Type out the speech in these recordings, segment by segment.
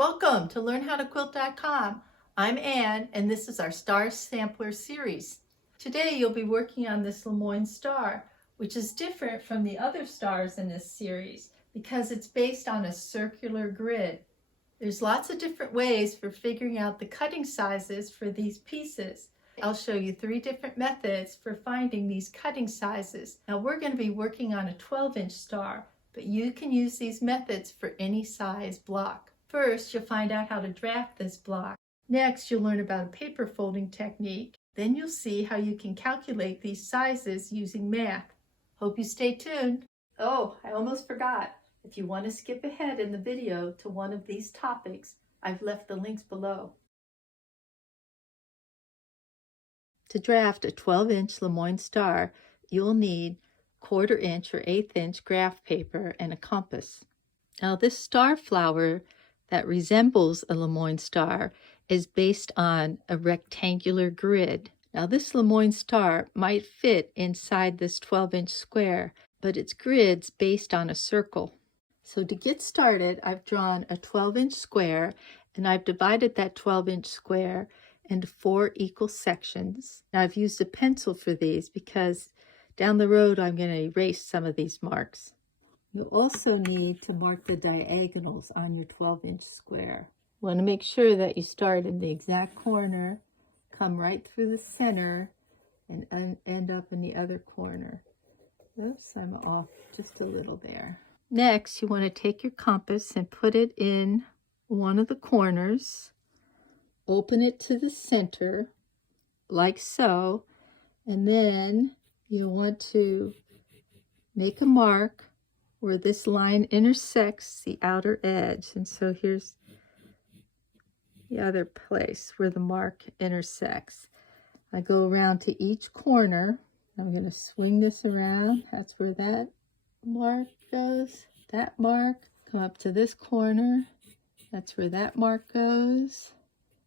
Welcome to LearnHowToQuilt.com. I'm Anne, and this is our Star Sampler series. Today you'll be working on this LeMoyne Star, which is different from the other stars in this series because it's based on a circular grid. There's lots of different ways for figuring out the cutting sizes for these pieces. I'll show you 3 different methods for finding these cutting sizes. Now we're going to be working on a 12-inch star, but you can use these methods for any size block. First, you'll find out how to draft this block. Next, you'll learn about a paper folding technique. Then you'll see how you can calculate these sizes using math. Hope you stay tuned. Oh, I almost forgot. If you want to skip ahead in the video to one of these topics, I've left the links below. To draft a 12-inch LeMoyne Star, you'll need 1/4 inch or 1/8 inch graph paper and a compass. Now this star flower that resembles a LeMoyne Star is based on a rectangular grid. Now this LeMoyne Star might fit inside this 12-inch square, but its grid's based on a circle. So to get started, I've drawn a 12-inch square, and I've divided that 12-inch square into 4 equal sections. Now I've used a pencil for these because down the road I'm going to erase some of these marks. You'll also need to mark the diagonals on your 12-inch square. You want to make sure that you start in the exact corner, come right through the center, and end up in the other corner. Oops, I'm off just a little there. Next, you want to take your compass and put it in one of the corners. Open it to the center, like so, and then you want to make a mark where this line intersects the outer edge. And so here's the other place where the mark intersects. I go around to each corner. I'm going to swing this around. That's where that mark goes. That mark. Come up to this corner. That's where that mark goes.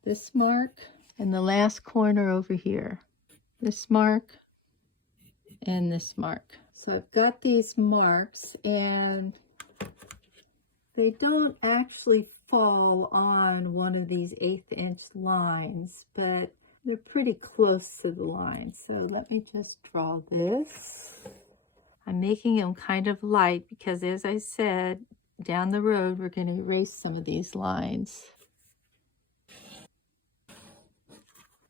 This mark. And the last corner over here. This mark and this mark. So I've got these marks, and they don't actually fall on one of these 1/8 inch lines, but they're pretty close to the line. So let me just draw this. I'm making them kind of light because, as I said, down the road we're going to erase some of these lines.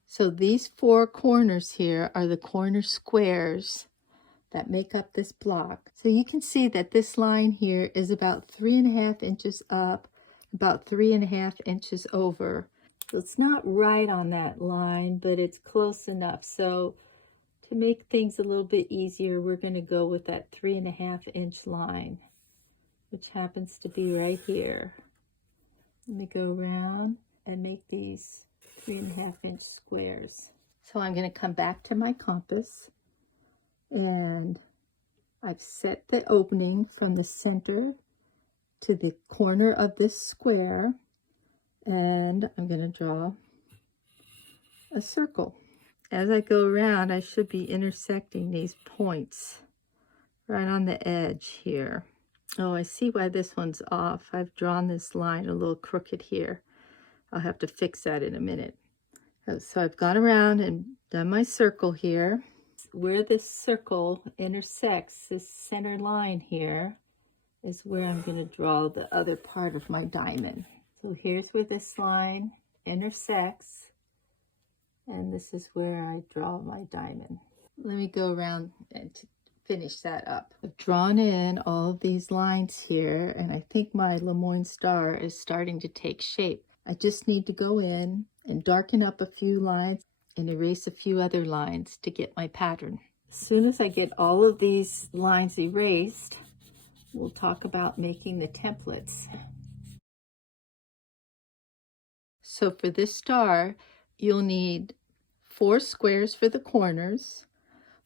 So these 4 corners here are the corner squares that make up this block. So you can see that this line here is about 3.5 inches up, about 3.5 inches over. So it's not right on that line, but it's close enough. So to make things a little bit easier, we're going to go with that 3.5 inch line, which happens to be right here. Let me go around and make these 3.5 inch squares. So I'm going to come back to my compass, and I've set the opening from the center to the corner of this square, and I'm going to draw a circle. As I go around, I should be intersecting these points right on the edge here. Oh, I see why this one's off. I've drawn this line a little crooked here. I'll have to fix that in a minute. So I've gone around and done my circle here. Where this circle intersects this center line here is where I'm going to draw the other part of my diamond. So here's where this line intersects, and this is where I draw my diamond. Let me go around and finish that up. I've drawn in all of these lines here, and I think my LeMoyne Star is starting to take shape. I just need to go in and darken up a few lines and erase a few other lines to get my pattern. As soon as I get all of these lines erased, we'll talk about making the templates. So for this star, you'll need 4 squares for the corners,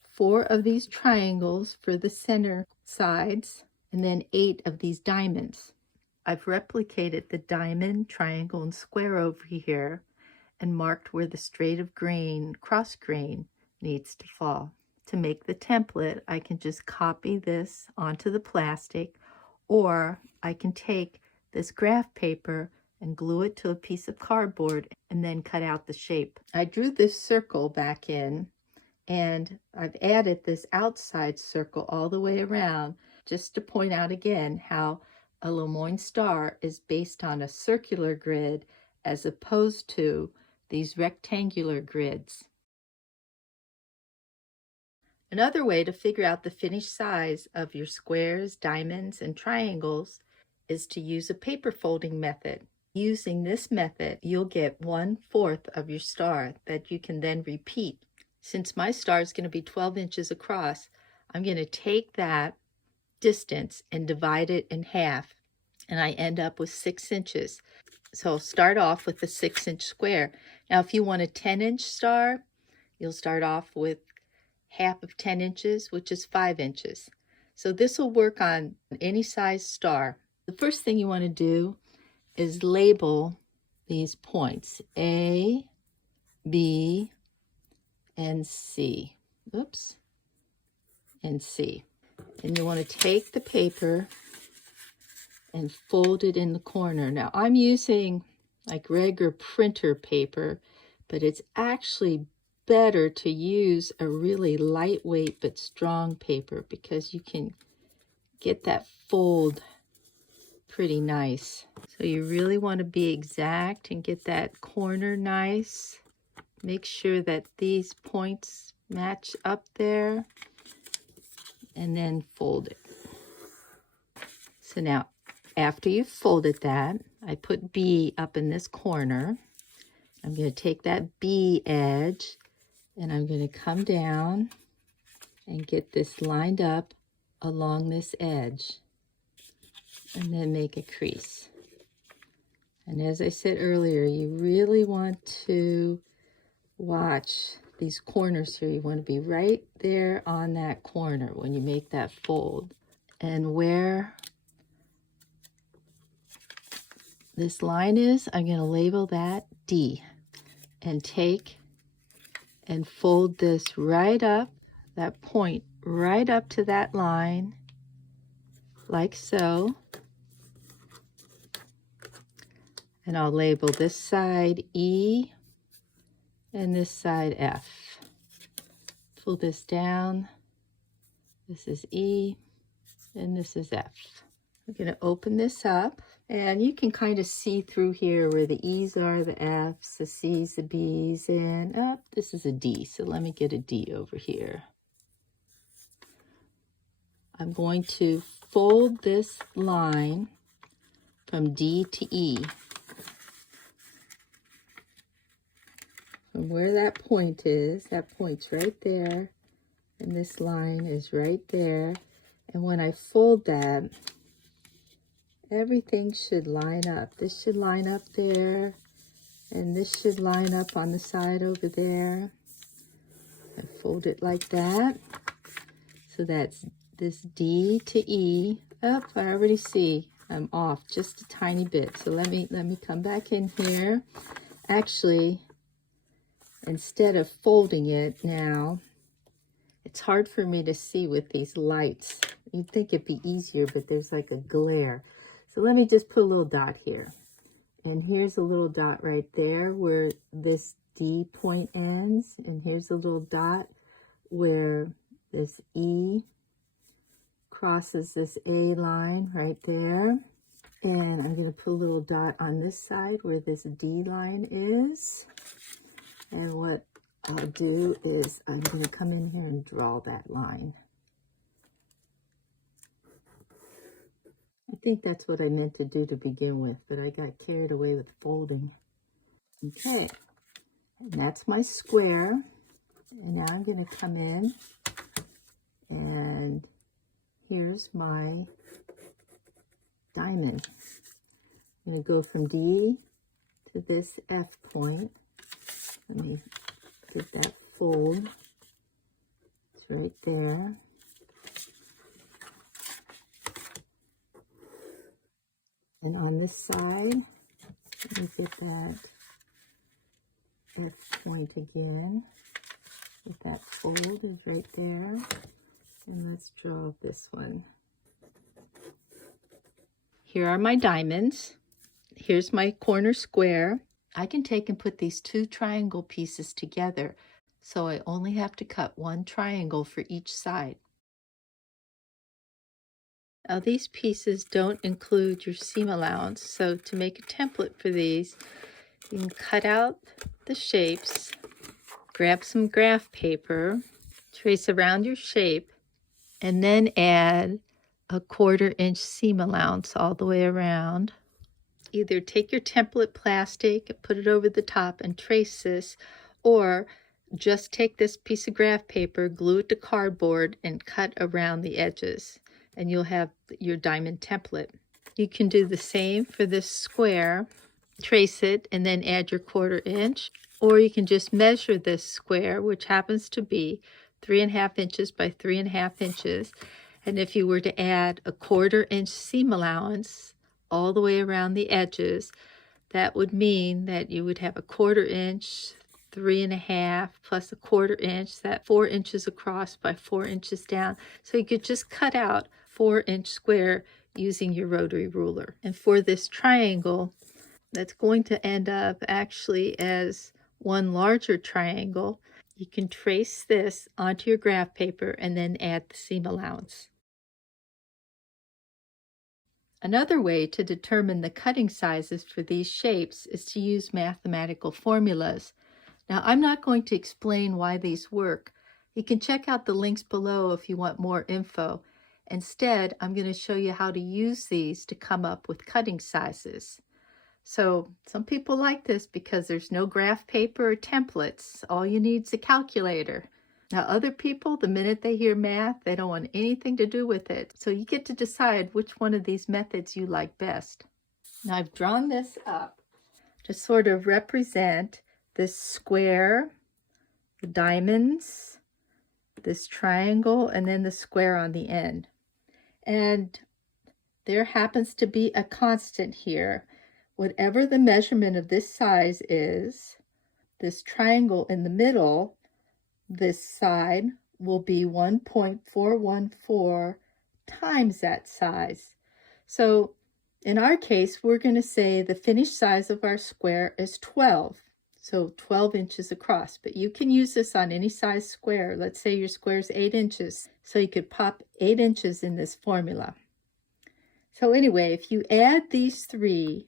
4 of these triangles for the center sides, and then 8 of these diamonds. I've replicated the diamond, triangle, and square over here and marked where the straight of grain, cross grain, needs to fall. To make the template, I can just copy this onto the plastic, or I can take this graph paper, and glue it to a piece of cardboard and then cut out the shape. I drew this circle back in, and I've added this outside circle all the way around just to point out again how a LeMoyne Star is based on a circular grid as opposed to these rectangular grids. Another way to figure out the finished size of your squares, diamonds, and triangles is to use a paper folding method. Using this method, you'll get 1/4 of your star that you can then repeat. Since my star is going to be 12 inches across, I'm going to take that distance and divide it in half, and I end up with 6 inches. So I'll start off with a 6-inch square. Now, if you want a 10-inch star, you'll start off with half of 10 inches, which is 5 inches. So this will work on any size star. The first thing you want to do is label these points, A, B, and C. Oops, and C. And you want to take the paper and fold it in the corner. Now I'm using like regular printer paper, but it's actually better to use a really lightweight but strong paper because you can get that fold pretty nice. So you really want to be exact and get that corner nice. Make sure that these points match up there, and then fold it. So now, after you've folded that, I put B up in this corner. I'm going to take that B edge, and I'm going to come down and get this lined up along this edge, and then make a crease. And as I said earlier, you really want to watch these corners here. You want to be right there on that corner when you make that fold. And where this line is, I'm going to label that D, and take and fold this right up, that point right up to that line, like so. And I'll label this side E and this side F. Pull this down. This is E and this is F. I'm going to open this up, and you can kind of see through here where the E's are, the F's, the C's, the B's, and this is a D. So let me get a D over here. I'm going to fold this line from D to E. From where that point is, that point's right there, and this line is right there. And when I fold that, everything should line up. This should line up there, and this should line up on the side over there. I fold it like that. So that's this D to E. Oh, I already see I'm off just a tiny bit. So let me come back in here. Actually, instead of folding it now, it's hard for me to see with these lights. You'd think it'd be easier, but there's like a glare. So let me just put a little dot here. And here's a little dot right there where this D point ends. And here's a little dot where this E crosses this A line right there. And I'm going to put a little dot on this side where this D line is. And what I'll do is I'm going to come in here and draw that line. I think that's what I meant to do to begin with, but I got carried away with folding. Okay, and that's my square. And now I'm going to come in, and here's my diamond. I'm going to go from D to this F point. Let me get that fold. It's right there. And on this side, let me get that F point again. With that fold is right there. And let's draw this one. Here are my diamonds. here's my corner square. I can take and put these two triangle pieces together, so I only have to cut one triangle for each side. Now these pieces don't include your seam allowance, so to make a template for these, you can cut out the shapes, grab some graph paper, trace around your shape, and then add a 1/4 inch seam allowance all the way around. Either take your template plastic, put it over the top and trace this, or just take this piece of graph paper, glue it to cardboard, and cut around the edges, and you'll have your diamond template. You can do the same for this square, trace it, and then add your 1/4 inch, or you can just measure this square, which happens to be 3.5 inches by 3.5 inches, and if you were to add a 1/4 inch seam allowance all the way around the edges, that would mean that you would have a 1/4 inch, 3.5 plus a 1/4 inch, that 4 inches across by 4 inches down. So you could just cut out 4-inch square using your rotary ruler. And for this triangle, that's going to end up actually as one larger triangle. You can trace this onto your graph paper and then add the seam allowance. Another way to determine the cutting sizes for these shapes is to use mathematical formulas. Now, I'm not going to explain why these work. You can check out the links below if you want more info. Instead, I'm going to show you how to use these to come up with cutting sizes. So some people like this because there's no graph paper or templates. All you need is a calculator. Now other people, the minute they hear math, they don't want anything to do with it. So you get to decide which one of these methods you like best. Now I've drawn this up to sort of represent this square, the diamonds, this triangle, and then the square on the end. And there happens to be a constant here. Whatever the measurement of this size is, this triangle in the middle, this side will be 1.414 times that size. So in our case, we're going to say the finished size of our square is 12. So 12 inches across, but you can use this on any size square. Let's say your square is 8 inches. So you could pop 8 inches in this formula. So anyway, if you add these three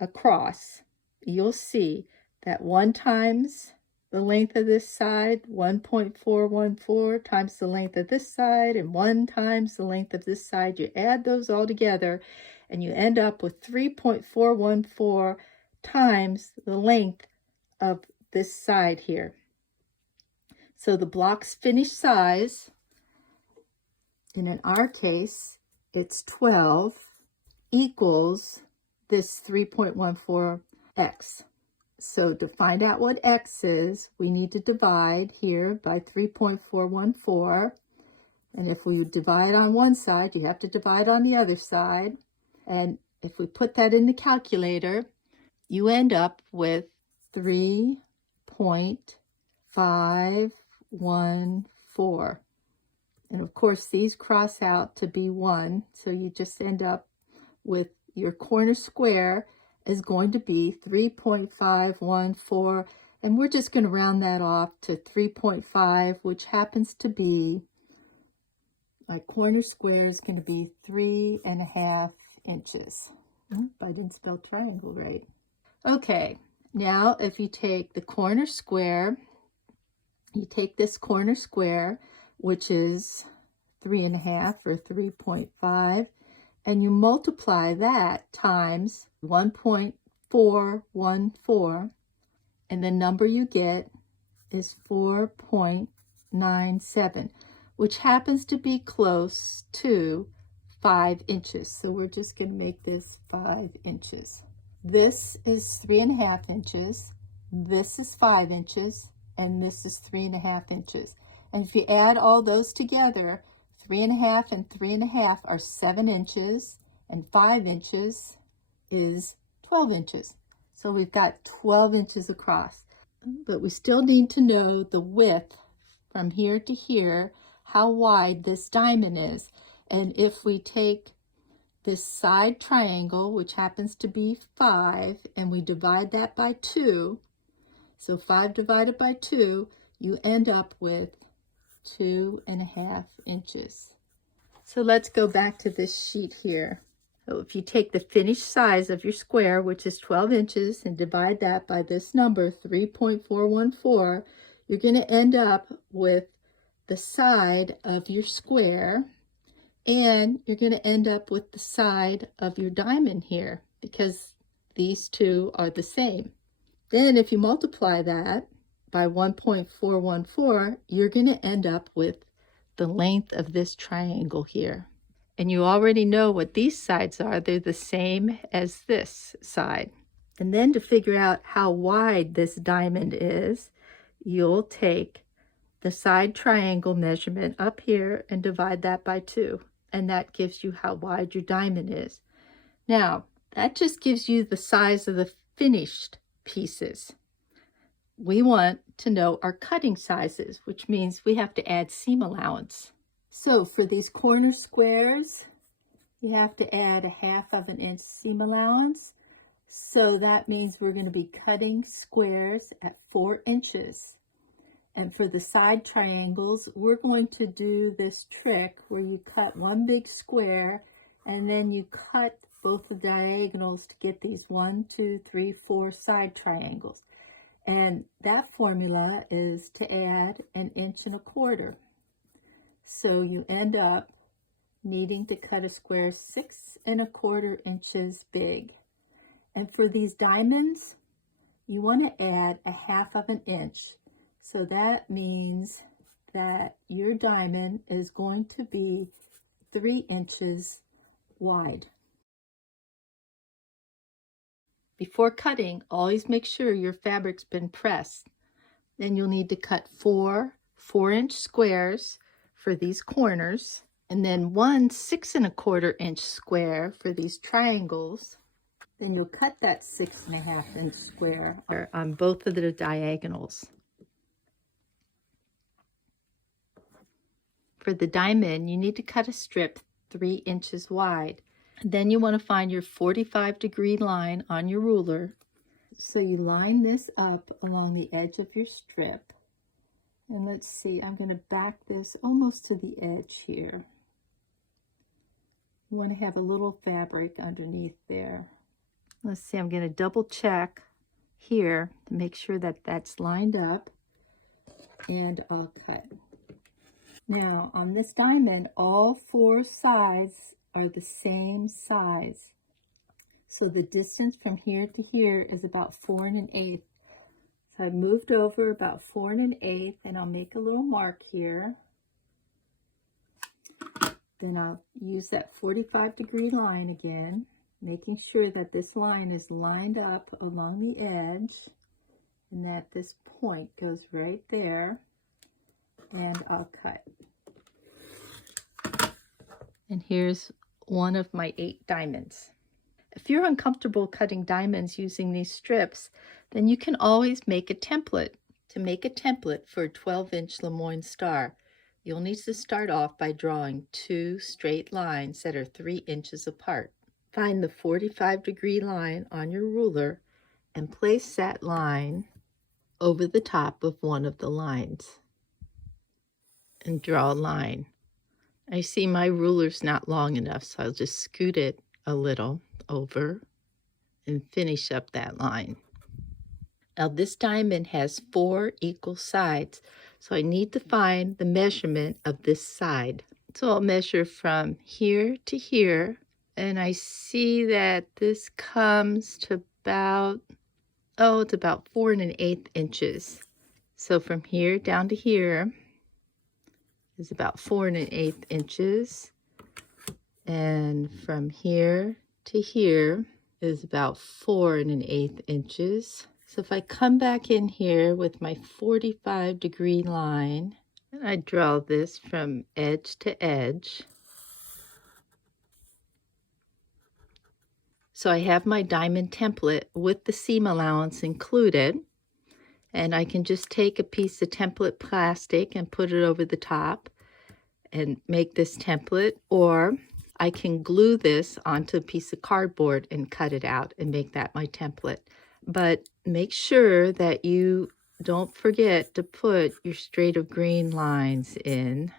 across, you'll see that 1 times the length of this side, 1.414 times the length of this side, and 1 times the length of this side. You add those all together, and you end up with 3.414 times the length of this side here. So the block's finished size, and in our case, it's 12, equals this 3.14x. So to find out what x is, we need to divide here by 3.414. And if we divide on one side, you have to divide on the other side. And if we put that in the calculator, you end up with 3.514. And of course, these cross out to be 1. So you just end up with your corner square is going to be 3.514, and we're just going to round that off to 3.5, which happens to be, our corner square is going to be 3.5 inches. I didn't spell triangle right. Okay, now if you take the corner square, you take this corner square, which is 3.5 or 3.5, and you multiply that times 1.414, and the number you get is 4.97, which happens to be close to 5 inches. So we're just going to make this 5 inches. This is 3.5 inches, this is 5 inches, and this is 3.5 inches. And if you add all those together, 3.5 and 3.5 are 7 inches, and 5 inches is 12 inches. So we've got 12 inches across. But we still need to know the width from here to here, how wide this diamond is. And if we take this side triangle, which happens to be 5, and we divide that by 2. So 5 divided by 2, you end up with 2.5 inches. So let's go back to this sheet here. So if you take the finished size of your square, which is 12 inches, and divide that by this number, 3.414, you're going to end up with the side of your square, and you're going to end up with the side of your diamond here, because these two are the same. Then if you multiply that by 1.414, you're going to end up with the length of this triangle here. And you already know what these sides are. They're the same as this side. And then to figure out how wide this diamond is, you'll take the side triangle measurement up here and divide that by 2. And that gives you how wide your diamond is. Now, that just gives you the size of the finished pieces. We want to know our cutting sizes, which means we have to add seam allowance. So for these corner squares, you have to add 1/2 inch seam allowance. So that means we're going to be cutting squares at 4 inches. And for the side triangles, we're going to do this trick where you cut one big square and then you cut both the diagonals to get these 1, 2, 3, 4 side triangles. And that formula is to add 1.25 inches. So you end up needing to cut a square 6.25 inches big. And for these diamonds, you want to add 1/2 inch. So that means that your diamond is going to be 3 inches wide. Before cutting, always make sure your fabric's been pressed. Then you'll need to cut 4 4-inch squares for these corners, and then 1 6.25 inch square for these triangles. Then you'll cut that 6.5 inch square on both of the diagonals. For the diamond, you need to cut a strip 3 inches wide. Then you want to find your 45-degree line on your ruler. So you line this up along the edge of your strip. And let's see, I'm going to back this almost to the edge here. You want to have a little fabric underneath there. Let's see, I'm going to double check here to make sure that that's lined up, and I'll cut. Now on this diamond, all 4 sides are the same size. So the distance from here to here is about 4 1/8. So I moved over about 4 1/8, and I'll make a little mark here. Then I'll use that 45-degree line again, making sure that this line is lined up along the edge and that this point goes right there, and I'll cut. And here's one of my 8 diamonds. If you're uncomfortable cutting diamonds using these strips, then you can always make a template. To make a template for a 12-inch LeMoyne Star, you'll need to start off by drawing 2 straight lines that are 3 inches apart. Find the 45-degree line on your ruler and place that line over the top of one of the lines. And draw a line. I see my ruler's not long enough, so I'll just scoot it a little over and finish up that line. Now this diamond has 4 equal sides, so I need to find the measurement of this side. So I'll measure from here to here, and I see that this comes to about, it's about 4 1/8 inches. So from here down to here is about 4 1/8 inches, and from here to here is about 4 1/8 inches. So if I come back in here with my 45-degree line, and I draw this from edge to edge. So I have my diamond template with the seam allowance included, and I can just take a piece of template plastic and put it over the top and make this template, or I can glue this onto a piece of cardboard and cut it out and make that my template. But make sure that you don't forget to put your straight of green lines in.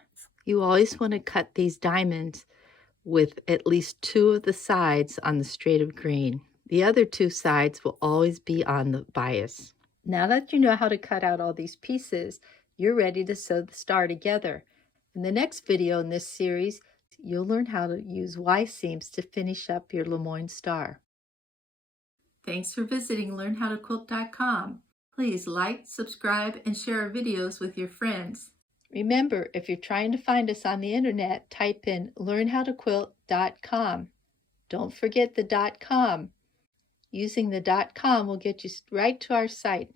You always want to cut these diamonds with at least 2 of the sides on the straight of green. The other 2 sides will always be on the bias. Now that you know how to cut out all these pieces, you're ready to sew the star together. In the next video in this series, you'll learn how to use Y-seams to finish up your LeMoyne Star. Thanks for visiting LearnHowToQuilt.com. Please like, subscribe, and share our videos with your friends. Remember, if you're trying to find us on the internet, type in LearnHowToQuilt.com. Don't forget the .com. Using the .com will get you right to our site.